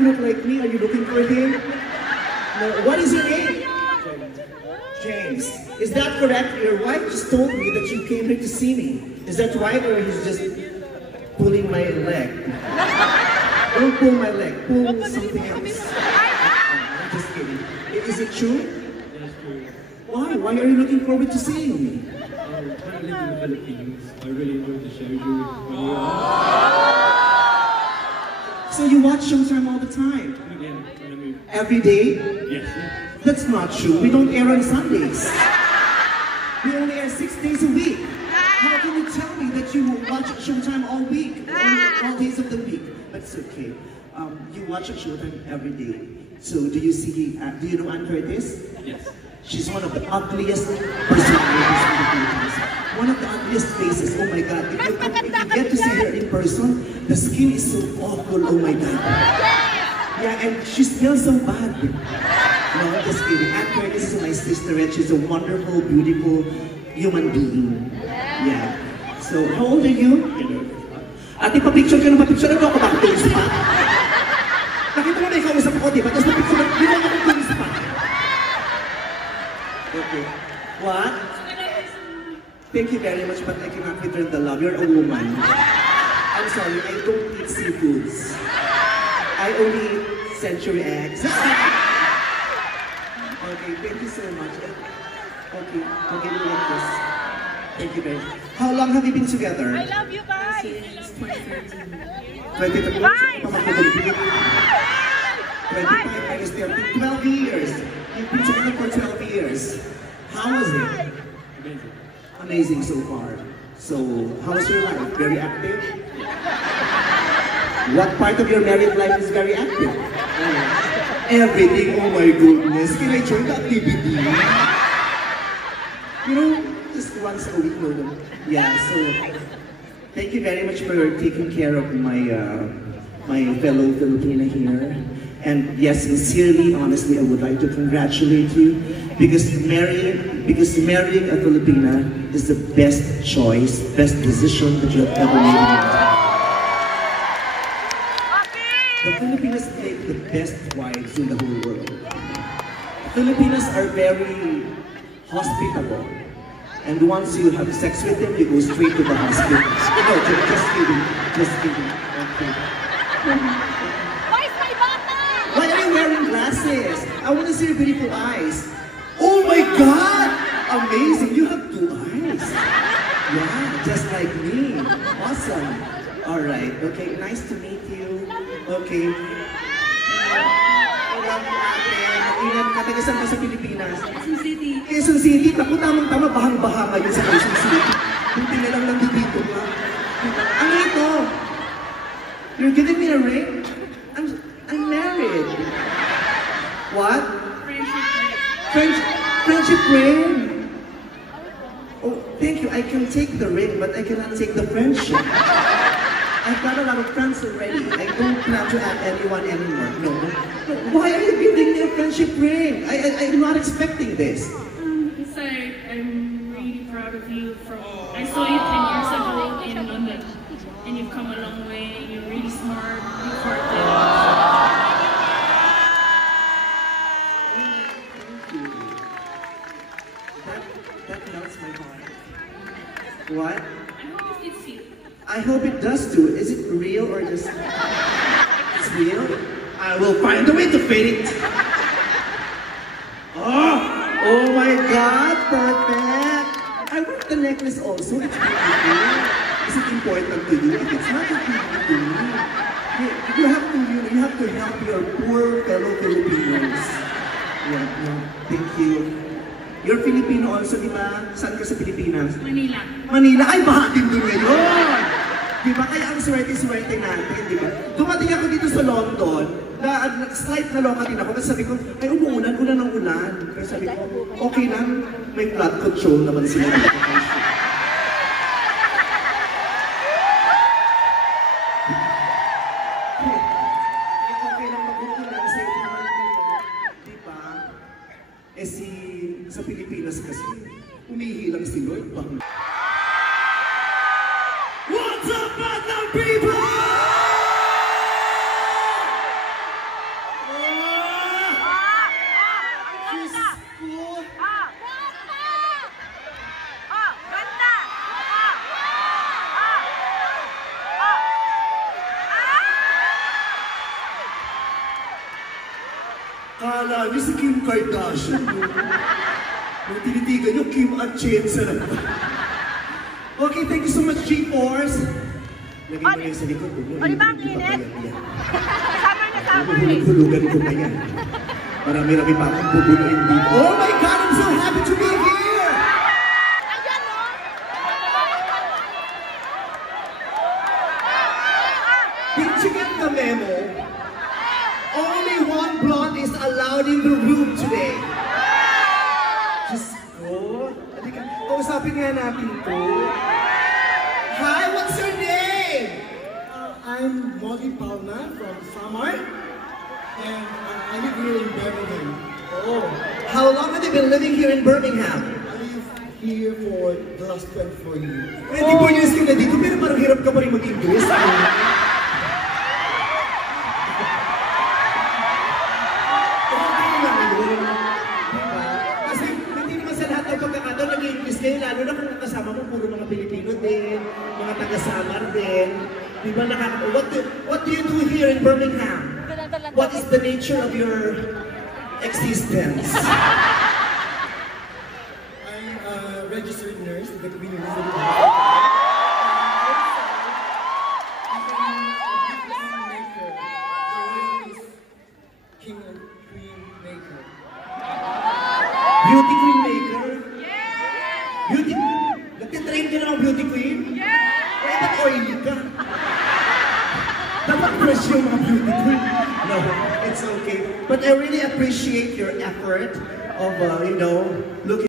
look like me? Are you looking for him? No. What is your name? James. Is that correct? Your wife just told me that you came here to see me. Is that right, or he's just pulling my leg? Don't pull my leg. Pull something else. I'm just kidding. Is it true? That's true. Why? Why are you looking forward to seeing me? I live in the Philippines. I really enjoy the show you. So you watch Showtime all the time? Yeah, when I move. Every day? Yes. That's not true. We don't air on Sundays. We only air 6 days a week. How can you tell me that you watch Showtime all week? All days of the week? That's okay. You watch Showtime every day. So do you see, do you know Ann Curtis? Yes. She's one of the ugliest personalities in the Philippines. One of the ugliest faces. Oh my God. If you get to see her in person, the skin is so awful. Oh my God. Yeah, and she smells so bad. No, I'm just kidding. Ann Curtis is my sister and she's a wonderful, beautiful human being. Yeah. So, how old are you? Ate, pa-picture ka na pa-picture. Ano ako bakit pa? Nakita mo na ikaw usap ako, di ba? Tapos na-picture na, di ba ako tulis pa? Okay. What? Thank you very much, but I cannot return the love. You're a woman. I'm sorry, I don't eat seafoods. I only eat century eggs. Okay, thank you so much. Okay, I'll give you like this. Thank you very much. How long have you been together? I love you guys. Since 2013. 25 minus 13. 12 years. You've been together for 12 years. How was it? Amazing. Amazing so far. So, how was your life? Very active? What part of your married life is very active? Everything. Oh my goodness. Can I join the activity? You know, just once a week. No. Yeah, so thank you very much for taking care of my my fellow Filipina here. And yes, sincerely, honestly, I would like to congratulate you because marrying a Filipina is the best choice, best decision that you have ever made in your life. The Filipinos make the best wives in the whole world. The Filipinos are very hospitable. And once you have sex with them, you go straight to the hospital. No, just kidding. Just kidding. Okay. Why are you wearing glasses? I want to see your beautiful eyes. Oh my God! Amazing! You have 2 eyes. Yeah, just like me. Awesome. Alright, okay. Nice to meet you. Okay. Ingat ka, taga saan ka sa Pilipinas? Quezon City. Quezon City? Naku, tamang-tama, bahang-baha ngayon sa Quezon City. Buti na lang nandito ka. Ano ito? You're giving me a ring? I'm married. What? Friendship ring. Oh, thank you. I can take the ring, but I cannot take the friendship. I've got a lot of friends already. I don't plan to add anyone anymore. No. Why are you giving me a friendship ring? I'm not expecting this. Because I'm really proud of you. I saw you 10 years ago in London, and you've come a long way. You're really smart, big-hearted. That melts my heart. What? I hope it fits you. I hope it does too. Is it real or just... It's real? I will find a way to fit it. Oh my God, perfect. I want the necklace also. It's beautiful. Is it important to you? If it's not important to you, you have to help your poor fellow Filipinos. Yeah, thank you. You're Filipino also, di ba? Saan ka sa Pilipinas? Manila. Manila? Ay, bahatin din ngayon! Di ba? Kaya ang swerte-swerte natin, di ba? Dumating ako dito sa London, slight na loka din ako, kasi sabi ko, ay umuulan, ulan ng ulan. Kaya sabi ko, okay lang, may flood control naman sila dito. Okay lang mag-ulan, safe naman kayo. Di ba? Eh sa Pilipinas kasi, umihilang si Lloyd. What's up, Batang people? Kala niyo si Kim Kardashian. Nung tinitigan niyo, Kim at Chetsa. Okay, thank you so much, G-Force. Lagay mo yan sa likod. O, di ba ang init? Summer na summer eh. Hulugan ko na yan. Marami-rami pa akong bubuluin dito. Oh my God, I'm so happy to be here! Ayan o. Did you get the memo? Only one blonde is allowed in the room today. Just go. Halika, kausapin nga natin to. Hi, what's your name? I'm Molly Palma from Samar, and I live here in Birmingham. Oh, how long have you been living here in Birmingham? I live here for the last 24 years. 24 years ka na dito, pero parang hirap ka pa rin mag-English. Okay lang yun. Diba? Kasi hindi naman sa lahat ng pagkakataon nag-English kayo, lalo na kung kasama mo puro mga Pilipino din, mga taga-Samar din. Diba what do you do here in Birmingham? What is the nature of your existence? I'm a registered nurse at the Queen Elizabeth Hospital. King and Queen Maker. Beauty queen maker? Beauty? Nagtitrain ka ng beauty queen? Kaya ba't oily ka? Dapat fresh yung mga beauty queen. No, it's okay. But I really appreciate your effort of, looking